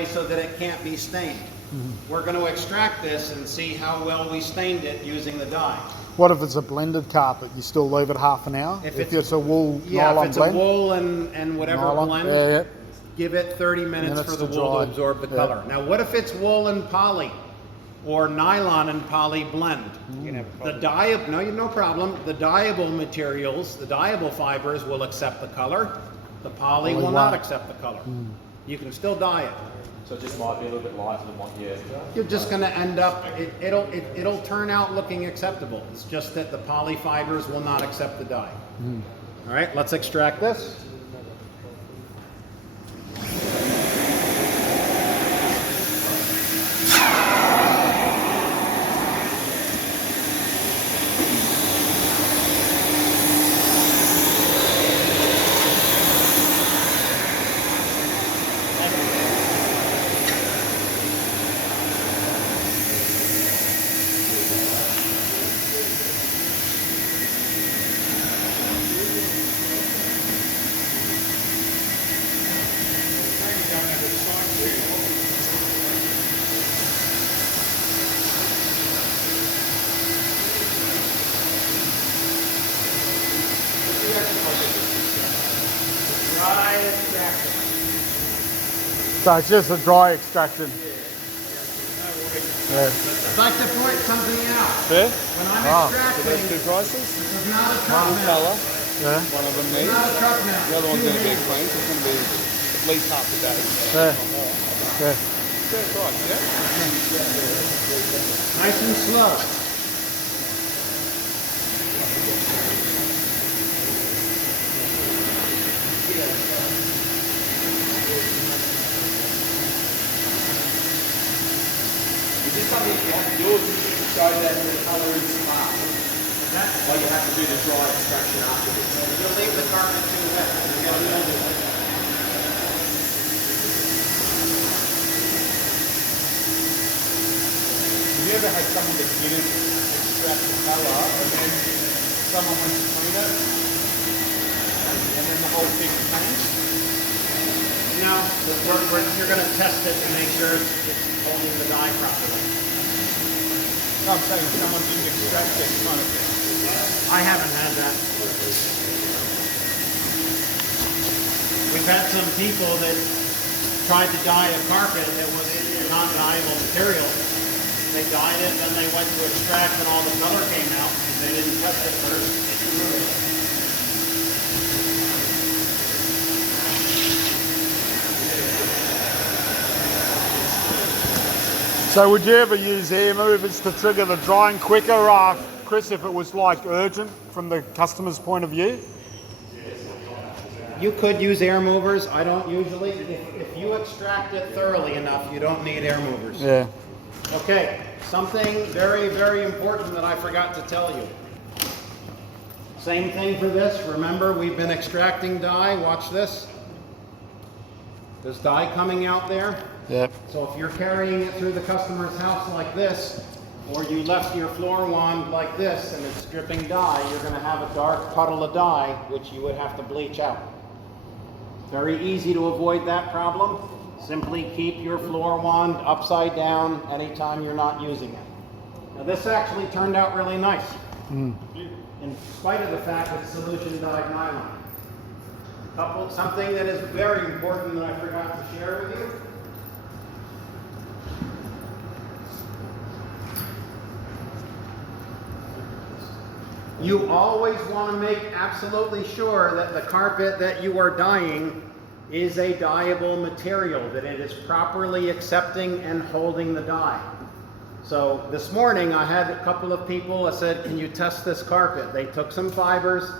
so that it can't be stained. We're going to extract this and see how well we stained it using the dye. What if it's a blended carpet? You still leave it half an hour? If it's a wool nylon blend? If it's a wool and whatever nylon, blend, give it 30 minutes for the wool to absorb the color. Now what if it's wool and poly or nylon and poly blend? The dye, no problem. The dyeable materials, the dyeable fibers will accept the color. The poly will not accept the color. You can still dye it. So it just might be a little bit lighter than what you're just going to end up, it'll turn out looking acceptable. It's just that the poly fibers will not accept the dye. All right, let's extract this. Dry extraction. So it's just a dry extraction. I'd like to point something out. When I'm extracting, there's two prices. this is not a truck One mount. colour, Yeah. one of them It's needs. not a truck mount. The other one's going to be clean, so it's going to be at least half a day. Yeah. Fair price, yeah? Nice and slow. Is this something you have to do, or do you show that the colour is smart? Or you have to do the dry extraction after this? You'll leave the carpet too wet. You'll get a mildew. Have you ever had someone that didn't extract the colour, and then someone went to clean it, and then the whole thing changed? No, you're going to test it to make sure it's holding the dye properly. No, I'm saying someone didn't extract it, kind of thing. I haven't had that. We've had some people that tried to dye a carpet that was not dyeable material. They dyed it, then they went to extract and all the color came out because they didn't test it first. So would you ever use air movers to trigger the drying quicker, Chris, if it was like urgent from the customer's point of view? You could use air movers. I don't usually. If you extract it thoroughly enough, you don't need air movers. Yeah. Okay, something very, very important that I forgot to tell you. Same thing for this. Remember, we've been extracting dye. Watch this. There's dye coming out there. Yep. So if you're carrying it through the customer's house like this, or you left your floor wand like this and it's dripping dye, you're going to have a dark puddle of dye, which you would have to bleach out. Very easy to avoid that problem. Simply keep your floor wand upside down anytime you're not using it. Now this actually turned out really nice, in spite of the fact that it's solution dyed nylon. Something that is very important that I forgot to share with you. You always want to make absolutely sure that the carpet that you are dyeing is a dyeable material, that it is properly accepting and holding the dye. So this morning I had a couple of people, I said, can you test this carpet? They took some fibers,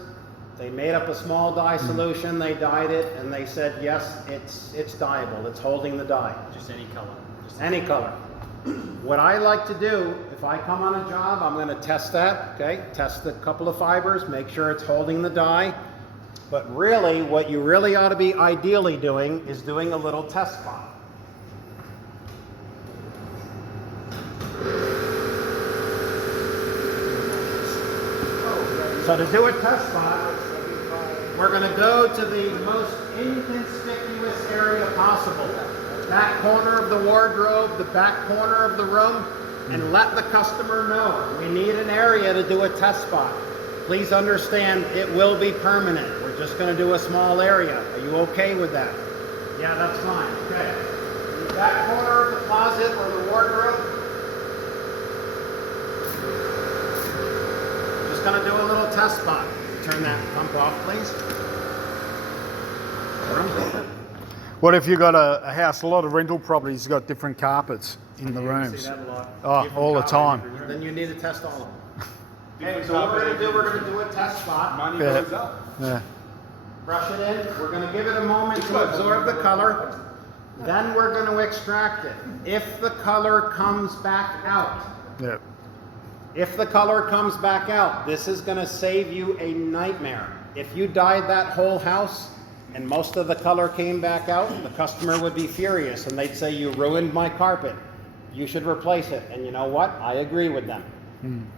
they made up a small dye solution, they dyed it, and they said, yes, it's dyeable, it's holding the dye. Just any colour? Any color. What I like to do, if I come on a job, I'm going to test that, okay? Test a couple of fibers, make sure it's holding the dye. But really, what you really ought to be ideally doing is doing a little test spot. So to do a test spot, we're going to go to the most inconspicuous area possible. back corner of the wardrobe, the back corner of the room, and let the customer know we need an area to do a test spot. Please understand it will be permanent. We're just going to do a small area. Are you okay with that? Yeah, that's fine. Okay. In the back corner of the closet or the wardrobe, just going to do a little test spot. Turn that pump off, please. What if you got a house, a lot of rental properties got different carpets in the See rooms? that a lot. Oh, Different all the carpet. time. Then you need to test all of them. Okay, so what we're going to do a test spot. Money Yeah. goes up. Yeah. Brush it in. We're going to give it a moment to absorb the color. Then we're going to extract it. If the color comes back out, Yeah. if the color comes back out, this is going to save you a nightmare. If you dyed that whole house and most of the color came back out, the customer would be furious and they'd say, you ruined my carpet. You should replace it. And you know what? I agree with them.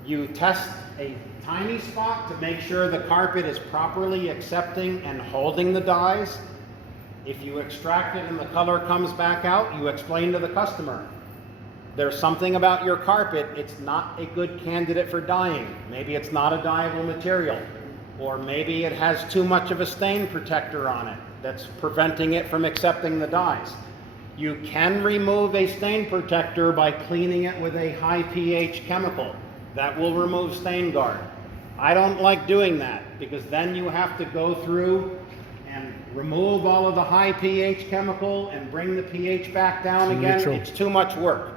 You test a tiny spot to make sure the carpet is properly accepting and holding the dyes. If you extract it and the color comes back out, you explain to the customer, there's something about your carpet, it's not a good candidate for dyeing. Maybe it's not a dyeable material, or maybe it has too much of a stain protector on it that's preventing it from accepting the dyes. You can remove a stain protector by cleaning it with a high pH chemical. That will remove stain guard. I don't like doing that because then you have to go through and remove all of the high pH chemical and bring the pH back down again. Neutral. It's too much work.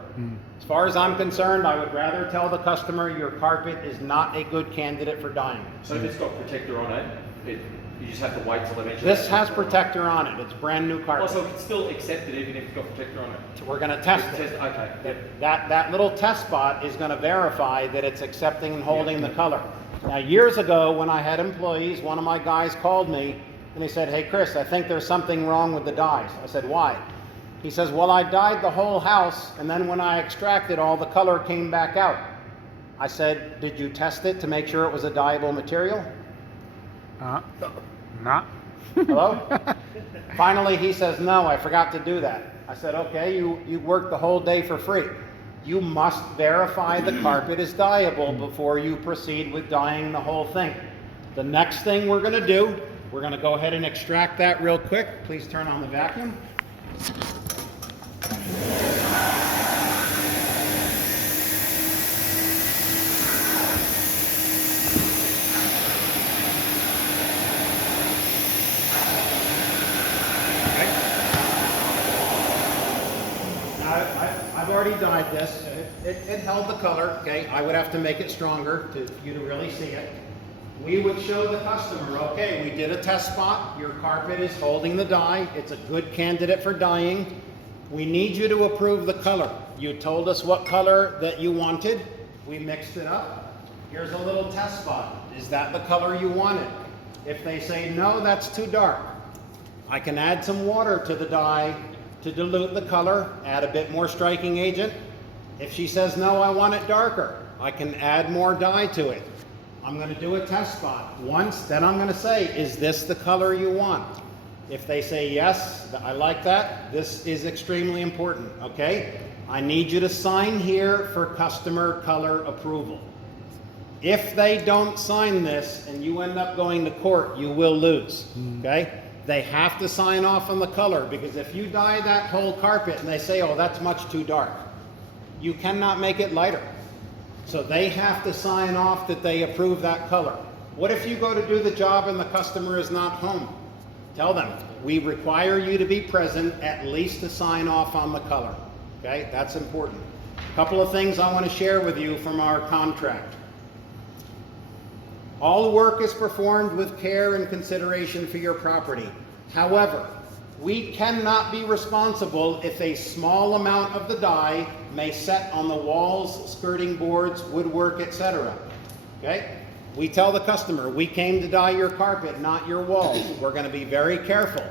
As far as I'm concerned, I would rather tell the customer your carpet is not a good candidate for dyeing. So if it's got protector on it, you just have to wait till eventually. This has protector on it. It's brand new Oh, carpet. so it's still accepted even if it's got protector on it. We're going to test it. Okay. Yep. That little test spot is going to verify that it's accepting and holding the color. Now, years ago, when I had employees, one of my guys called me and he said, hey, Chris, I think there's something wrong with the dyes. I said, why? He says, well, I dyed the whole house, and then when I extracted, all the color came back out. I said, did you test it to make sure it was a dyeable material? Nah. Hello? Finally, he says, no, I forgot to do that. I said, okay, you worked the whole day for free. You must verify the carpet is dyeable before you proceed with dyeing the whole thing. The next thing we're going to do, we're going to go ahead and extract that real quick. Please turn on the vacuum. I've already dyed this. It held the color, okay? I would have to make it stronger for you to really see it. We would show the customer, okay, we did a test spot. Your carpet is holding the dye. It's a good candidate for dyeing. We need you to approve the color. You told us what color that you wanted. We mixed it up. Here's a little test spot. Is that the color you wanted? If they say, no, that's too dark, I can add some water to the dye to dilute the color, add a bit more striking agent. If she says, no, I want it darker, I can add more dye to it. I'm going to do a test spot once, then I'm going to say, is this the color you want? If they say, yes, I like that, this is extremely important, okay? I need you to sign here for customer color approval. If they don't sign this and you end up going to court, you will lose, okay? They have to sign off on the color, because if you dye that whole carpet and they say, oh, that's much too dark, you cannot make it lighter. So they have to sign off that they approve that color. What if you go to do the job and the customer is not home? Tell them, we require you to be present at least to sign off on the color. Okay, that's important. A couple of things I want to share with you from our contract. All work is performed with care and consideration for your property. However, we cannot be responsible if a small amount of the dye may set on the walls, skirting boards, woodwork, etc. Okay? We tell the customer, we came to dye your carpet, not your walls. We're going to be very careful.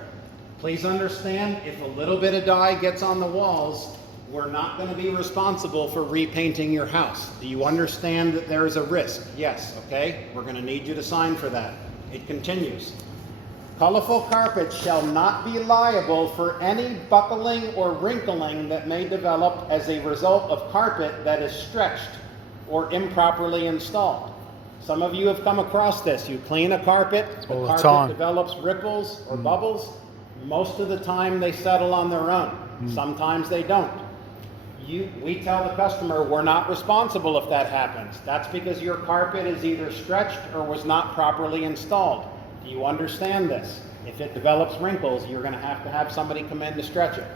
Please understand, if a little bit of dye gets on the walls, we're not going to be responsible for repainting your house. Do you understand that there is a risk? Yes, okay? We're going to need you to sign for that. It continues. Colourful Carpets shall not be liable for any buckling or wrinkling that may develop as a result of carpet that is stretched or improperly installed. Some of you have come across this. You clean a carpet, All the the carpet time. develops ripples or bubbles. Most of the time they settle on their own. Sometimes they don't. We tell the customer we're not responsible if that happens. That's because your carpet is either stretched or was not properly installed. Do you understand this? If it develops wrinkles, you're going to have somebody come in to stretch it.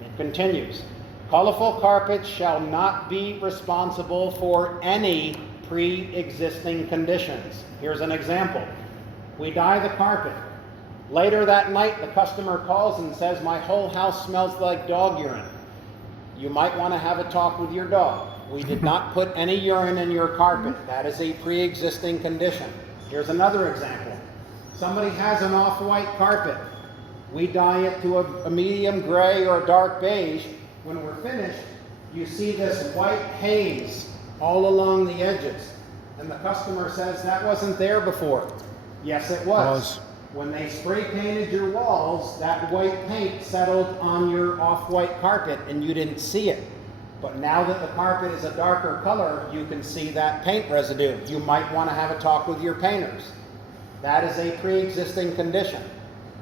It continues. Colourful Carpets shall not be responsible for any pre-existing conditions. Here's an example. We dye the carpet. Later that night, the customer calls and says, my whole house smells like dog urine. You might want to have a talk with your dog. We did not put any urine in your carpet. That is a pre-existing condition. Here's another example. Somebody has an off-white carpet. We dye it to a medium gray or a dark beige. When we're finished, you see this white haze all along the edges. And the customer says, that wasn't there before. Yes, it was. When they spray painted your walls, that white paint settled on your off-white carpet and you didn't see it. But now that the carpet is a darker color, you can see that paint residue. You might want to have a talk with your painters. That is a pre-existing condition.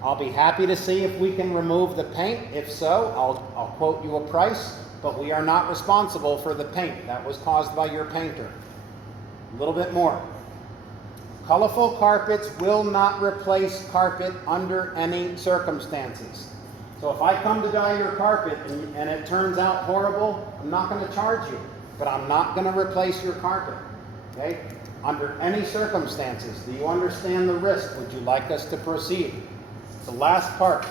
I'll be happy to see if we can remove the paint. If so, I'll quote you a price, but we are not responsible for the paint. That was caused by your painter. A little bit more. Colourful Carpets will not replace carpet under any circumstances. So if I come to dye your carpet and it turns out horrible, I'm not going to charge you, but I'm not going to replace your carpet, okay? Under any circumstances. Do you understand the risk? Would you like us to proceed? The last part.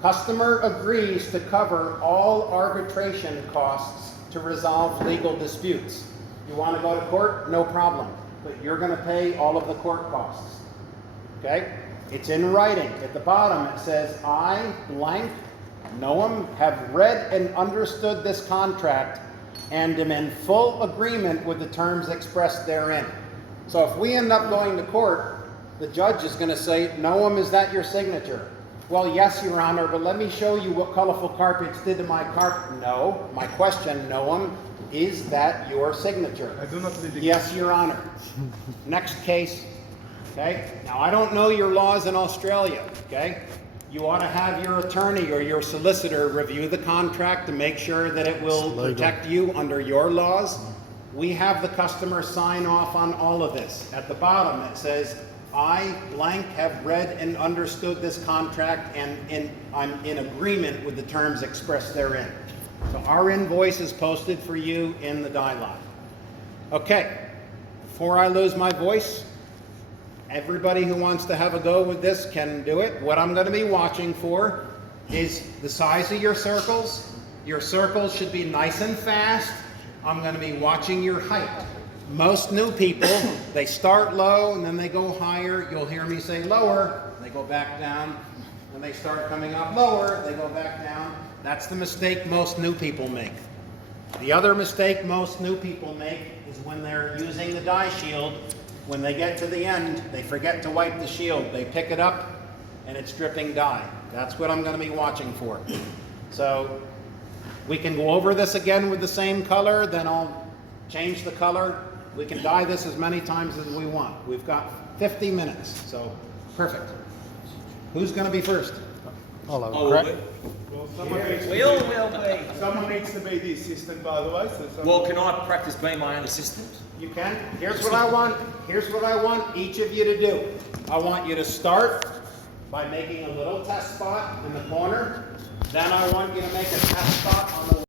Customer agrees to cover all arbitration costs to resolve legal disputes. You want to go to court? No problem. But you're going to pay all of the court costs. Okay? It's in writing. At the bottom it says, I, blank, Noam, have read and understood this contract and am in full agreement with the terms expressed therein. So if we end up going to court, the judge is going to say, Noam, is that your signature? Well, yes, Your Honor, but let me show you what Colourful Carpets did to my carpet. No. My question, Noam, is that your signature? I do not believe it. Yes, Your Honor. Next case. Okay? Now, I don't know your laws in Australia. Okay? You ought to have your attorney or your solicitor review the contract to make sure that it will protect you under your laws. We have the customer sign off on all of this. At the bottom it says, I, blank, have read and understood this contract and I'm in agreement with the terms expressed therein. So our invoice is posted for you in the dye lot. Okay, before I lose my voice, everybody who wants to have a go with this can do it. What I'm going to be watching for is the size of your circles. Your circles should be nice and fast. I'm going to be watching your height. Most new people, they start low and then they go higher. You'll hear me say lower, they go back down. When they start coming up lower, they go back down. That's the mistake most new people make. The other mistake most new people make is when they're using the dye shield. When they get to the end, they forget to wipe the shield. They pick it up and it's dripping dye. That's what I'm going to be watching for. So we can go over this again with the same color, then I'll change the color. We can dye this as many times as we want. We've got 50 minutes, so perfect. Who's going to be first? Hello, Oh, Craig. Well, someone we all will be. someone needs to be the assistant, by the way. So Well, can I practice being my own assistant? You can. Here's what I want. Here's what I want each of you to do. I want you to start by making a little test spot in the corner. Then I want you to make a test spot on the